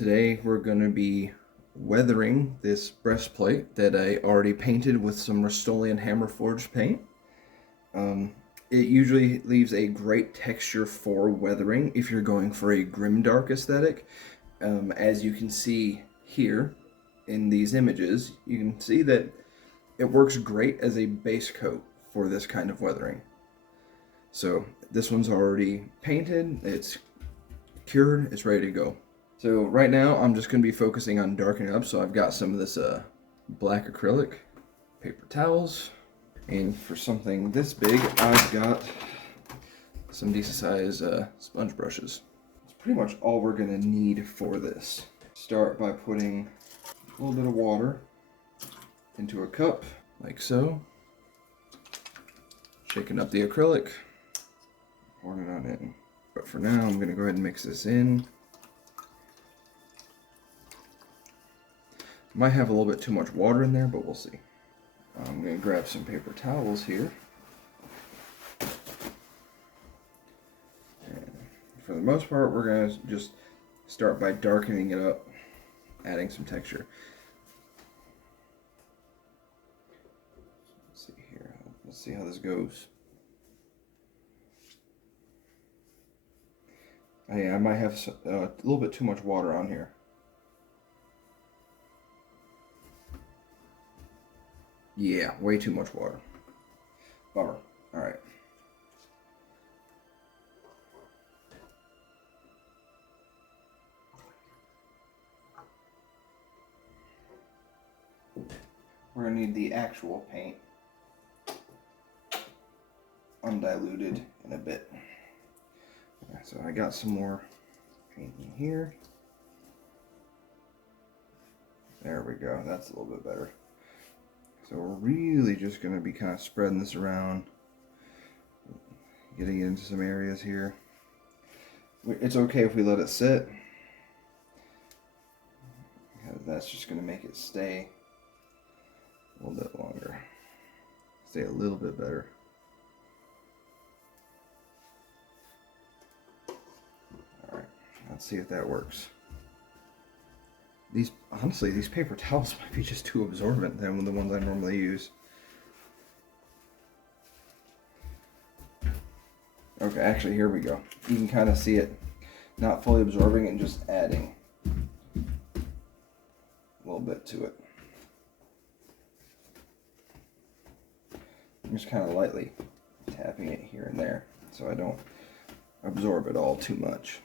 Today we're going to be weathering this breastplate that I already painted with some Rust-Oleum Hammer Forged paint. It usually leaves a great texture for weathering if you're going for a grimdark aesthetic. As you can see here in these images, you can see that it works great as a base coat for this kind of weathering. So this one's already painted, it's cured, it's ready to go. So right now I'm just going to be focusing on darkening up. So I've got some of this black acrylic, paper towels, and for something this big I've got some decent size sponge brushes. It's pretty much all we're going to need for this. Start by putting a little bit of water into a cup, like so. Shaking up the acrylic, pouring it on in. But for now I'm going to go ahead and mix this in. Might have a little bit too much water in there, but we'll see. I'm going to grab some paper towels here. And for the most part, we're going to just start by darkening it up, adding some texture. Let's see here. Let's see how this goes. I might have a little bit too much water on here. Yeah, way too much water. Bummer. Alright. We're going to need the actual paint, undiluted, in a bit. So I got some more paint in here. There we go. That's a little bit better. So we're really just going to be kind of spreading this around, getting into some areas here. It's okay if we let it sit, because that's just going to make it stay a little bit longer, stay a little bit better. Alright, let's see if that works. Honestly, these paper towels might be just too absorbent than the ones I normally use. Okay, actually, here we go. You can kind of see it not fully absorbing and just adding a little bit to it. I'm just kind of lightly tapping it here and there so I don't absorb it all too much.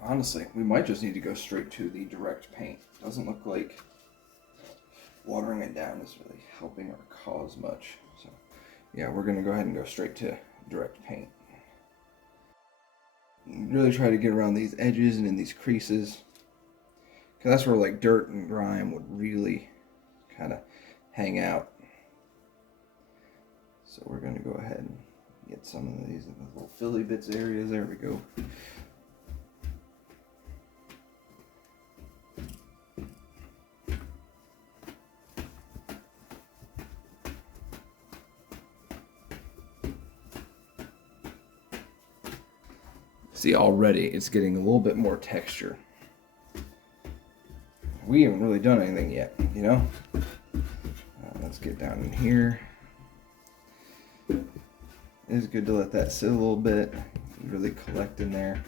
Honestly, we might just need to go straight to the direct paint. Doesn't look like watering it down is really helping or cause much. So yeah, we're going to go ahead and go straight to direct paint. Really try to get around these edges and in these creases, because that's where like dirt and grime would really kind of hang out. So we're going to go ahead and get some of these little filly bits areas. There we go. See, already it's getting a little bit more texture. We haven't really done anything yet, you know? Let's get down in here. It is good to let that sit a little bit, really collect in there.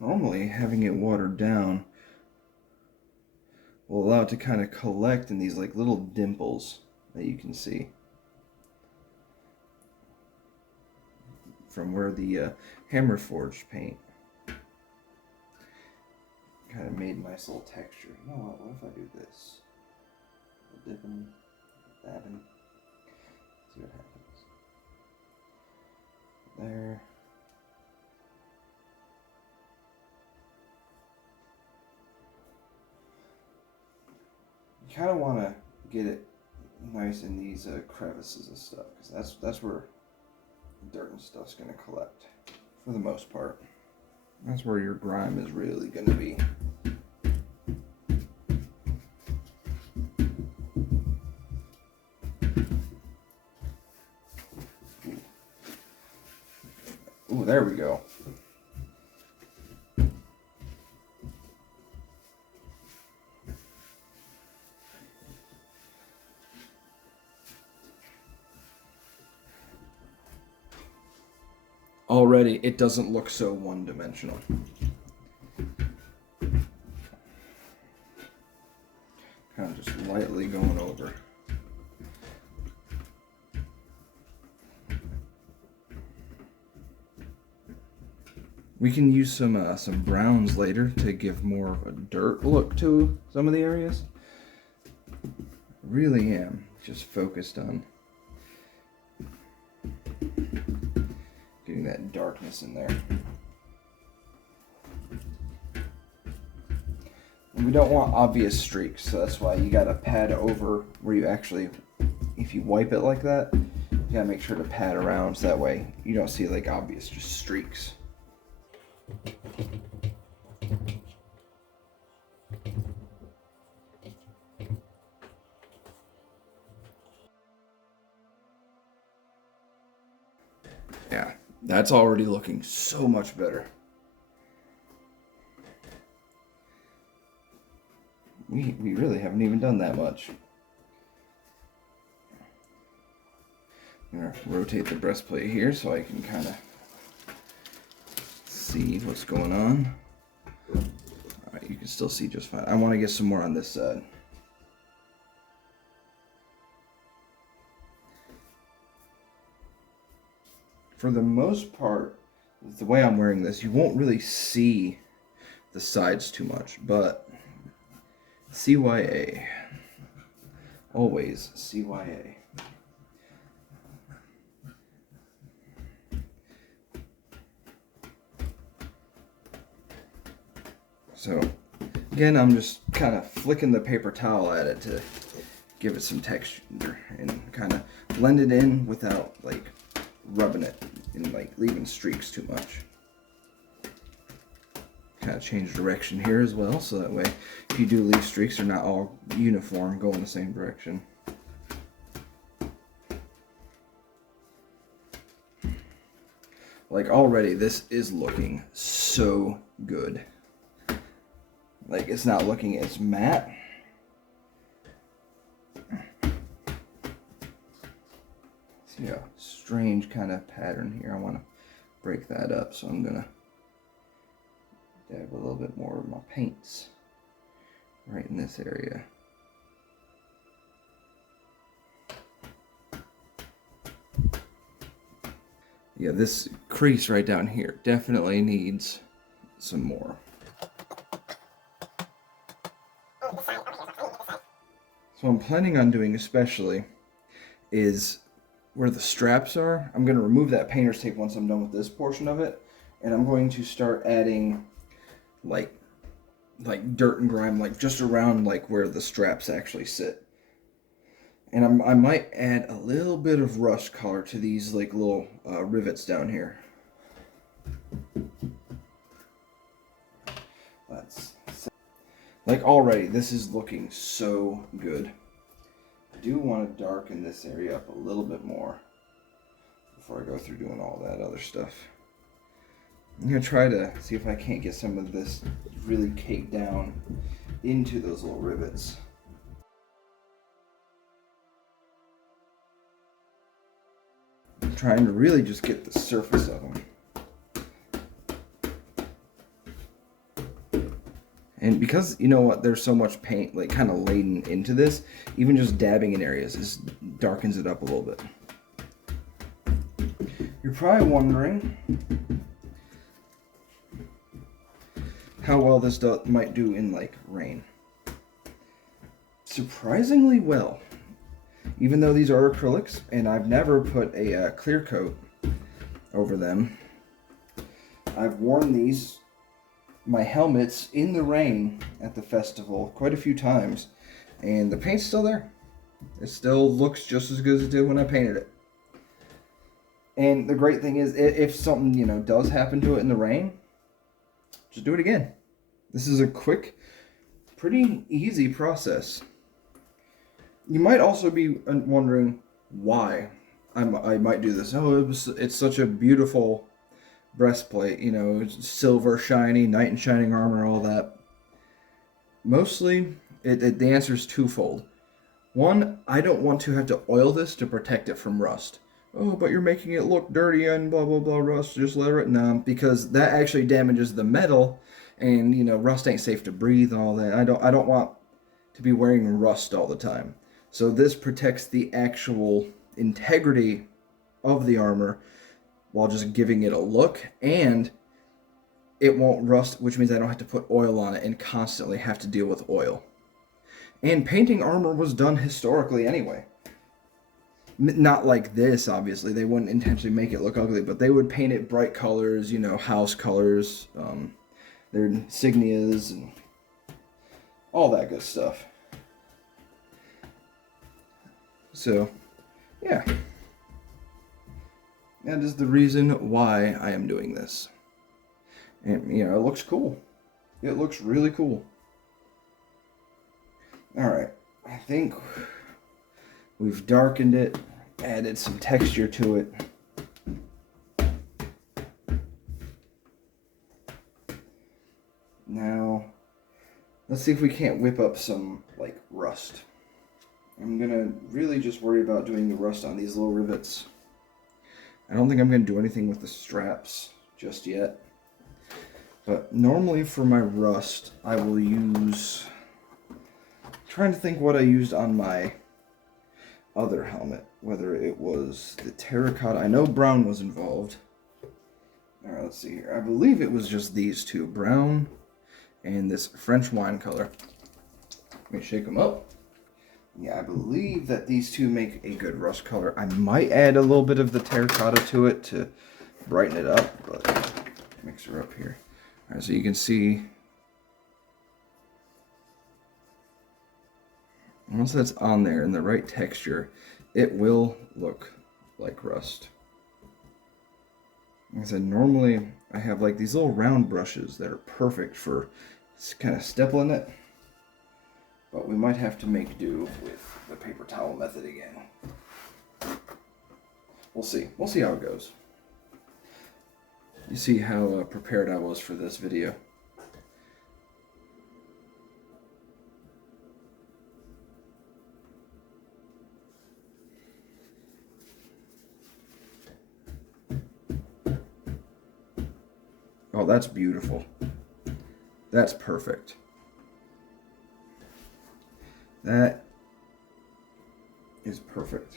Normally, having it watered down will allow it to kind of collect in these like little dimples that you can see from where the hammer forged paint kind of made nice little texture. You know what if I do this? Dipping, dabbing, see what happens. There. You kind of want to get it nice in these crevices and stuff, because that's where dirt and stuff's going to collect for the most part. That's where your grime is really going to be. there we go. Already, it doesn't look so one-dimensional. Kind of just lightly going over. We can use some browns later to give more of a dirt look to some of the areas. Really am just focused on getting that darkness in there. And we don't want obvious streaks, so that's why you gotta pad over where you actually, if you wipe it like that, you gotta make sure to pad around so that way you don't see like obvious just streaks. Yeah, that's already looking so much better. We really haven't even done that much. I'm gonna rotate the breastplate here so I can kind of see what's going on. Alright, you can still see just fine. I want to get some more on this side. For the most part, the way I'm wearing this, you won't really see the sides too much, but CYA. Always CYA. So, again, I'm just kind of flicking the paper towel at it to give it some texture and kind of blend it in without, like, rubbing it and, like, leaving streaks too much. Kind of change direction here as well, so that way if you do leave streaks, they're not all uniform, go in the same direction. Like, already this is looking so good. Like, it's not looking as matte. See a strange kind of pattern here. I want to break that up, so I'm gonna dab a little bit more of my paints right in this area. Yeah, this crease right down here definitely needs some more. So what I'm planning on doing especially is where the straps are. I'm going to remove that painter's tape once I'm done with this portion of it, and I'm going to start adding like dirt and grime, like just around like where the straps actually sit. And I might add a little bit of rust color to these like little rivets down here. Like, already this is looking so good. I do want to darken this area up a little bit more before I go through doing all that other stuff. I'm going to try to see if I can't get some of this really caked down into those little rivets. I'm trying to really just get the surface of them. And because, you know what, there's so much paint like kind of laden into this, even just dabbing in areas just darkens it up a little bit. You're probably wondering how well this might do in like rain. Surprisingly well. Even though these are acrylics and I've never put a clear coat over them, I've worn my helmets in the rain at the festival quite a few times, and the paint's still there. It still looks just as good as it did when I painted it. And the great thing is, if something, you know, does happen to it in the rain, just do it again. This is a quick, pretty easy process. You might also be wondering why I might do this. Oh, it's such a beautiful breastplate, you know, it's silver, shiny, knight in shining armor, all that. Mostly, the answer is twofold. One, I don't want to have to oil this to protect it from rust. Oh, but you're making it look dirty and blah blah blah rust. Just let it. No, because that actually damages the metal, and you know rust ain't safe to breathe and all that. I don't want to be wearing rust all the time. So this protects the actual integrity of the armor while just giving it a look, and it won't rust, which means I don't have to put oil on it and constantly have to deal with oil. And painting armor was done historically anyway. Not like this, obviously. They wouldn't intentionally make it look ugly, but they would paint it bright colors, you know, house colors, their insignias, and all that good stuff. So, yeah. That is the reason why I am doing this. And, you know, it looks cool. It looks really cool. Alright, I think we've darkened it, added some texture to it. Now, let's see if we can't whip up some, like, rust. I'm gonna really just worry about doing the rust on these little rivets. I don't think I'm gonna do anything with the straps just yet. But normally for my rust, I will use... trying to think what I used on my other helmet, whether it was the terracotta. I know brown was involved. Alright, let's see here. I believe it was just these two, brown and this French wine color. Let me shake them up. Yeah, I believe that these two make a good rust color. I might add a little bit of the terracotta to it to brighten it up, but mix her up here. Alright, so you can see once that's on there in the right texture, it will look like rust. Like I said, normally I have like these little round brushes that are perfect for kind of stippling it, but we might have to make do with the paper towel method again. We'll see. We'll see how it goes. You see how prepared I was for this video. Oh, that's beautiful. That's perfect. That is perfect.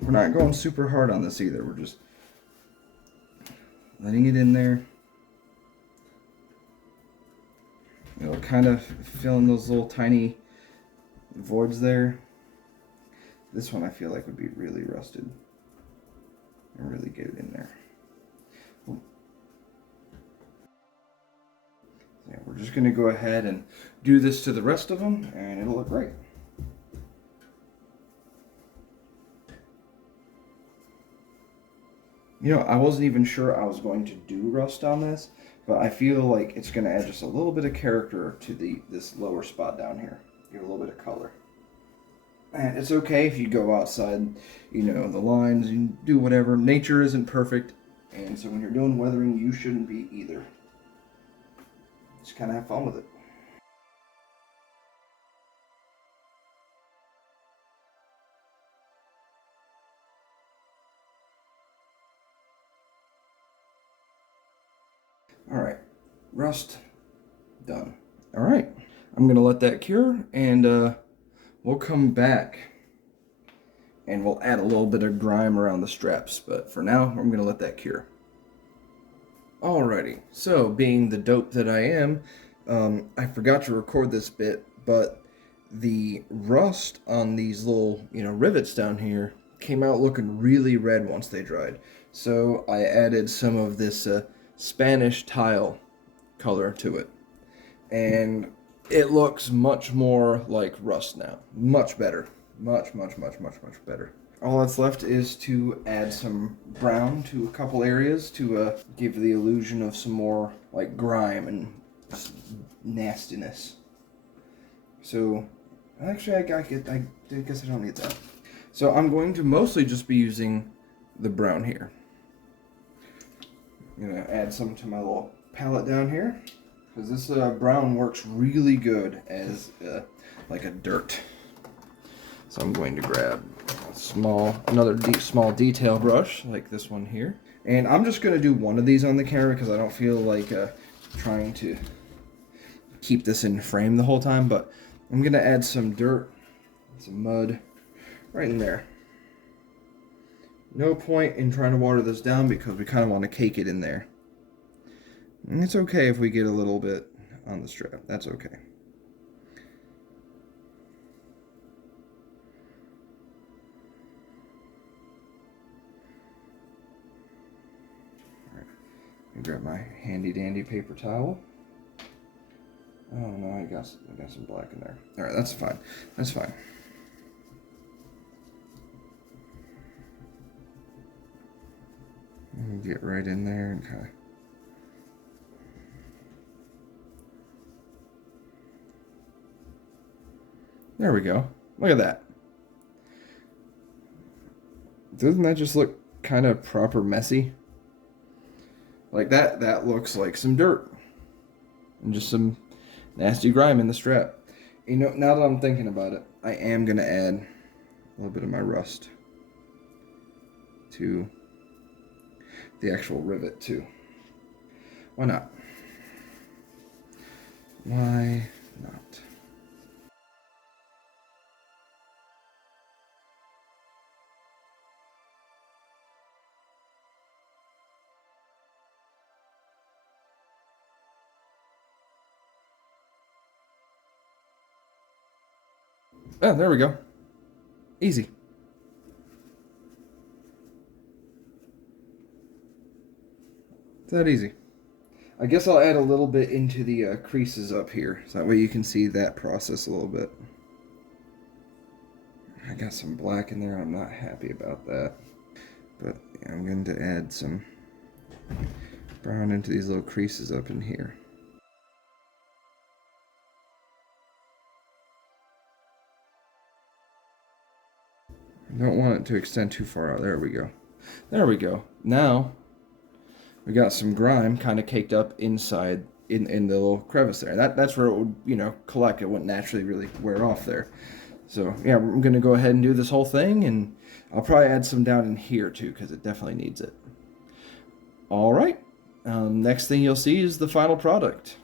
We're not going super hard on this either. We're just letting it in there. You know, kind of filling those little tiny voids there. This one I feel like would be really rusted. And really get it in there. Yeah, we're just going to go ahead and do this to the rest of them, and it'll look great. You know, I wasn't even sure I was going to do rust on this, but I feel like it's going to add just a little bit of character to this lower spot down here. Give a little bit of color. And it's okay if you go outside, you know, the lines, and do whatever. Nature isn't perfect, and so when you're doing weathering, you shouldn't be either. Just kind of have fun with it. Alright, rust done. Alright, I'm going to let that cure, and we'll come back and we'll add a little bit of grime around the straps, but for now, I'm going to let that cure. Alrighty, so being the dope that I am, I forgot to record this bit, but the rust on these little, you know, rivets down here came out looking really red once they dried. So I added some of this Spanish tile color to it, and it looks much more like rust now. Much better. Much better. All that's left is to add some brown to a couple areas to give the illusion of some more like grime and nastiness. So, actually, I guess I don't need that. So I'm going to mostly just be using the brown here. I'm gonna add some to my little palette down here because this brown works really good as like a dirt. So I'm going to grab another small detail brush like this one here, and I'm just gonna do one of these on the camera because I don't feel like trying to keep this in frame the whole time. But I'm gonna add some dirt, some mud, right in there. No point in trying to water this down because we kind of want to cake it in there. And it's okay if we get a little bit on the strap. That's okay. All right. Let me grab my handy dandy paper towel. Oh no, I got some black in there. All right, that's fine. That's fine. Get right in there and kind of. There we go. Look at that. Doesn't that just look kind of proper messy? Like that looks like some dirt and just some nasty grime in the strap. You know, now that I'm thinking about it, I am gonna add a little bit of my rust to the actual rivet too. Why not? Why not? Oh, there we go. Easy. It's that easy. I guess I'll add a little bit into the creases up here, so that way you can see that process a little bit. I got some black in there, I'm not happy about that. But yeah, I'm going to add some brown into these little creases up in here. I don't want it to extend too far out. There we go. There we go. Now we got some grime kind of caked up inside in the little crevice there. That's where it would, you know, collect. It wouldn't naturally really wear off there. So yeah, I'm gonna go ahead and do this whole thing, and I'll probably add some down in here too because it definitely needs it. All right. Next thing you'll see is the final product.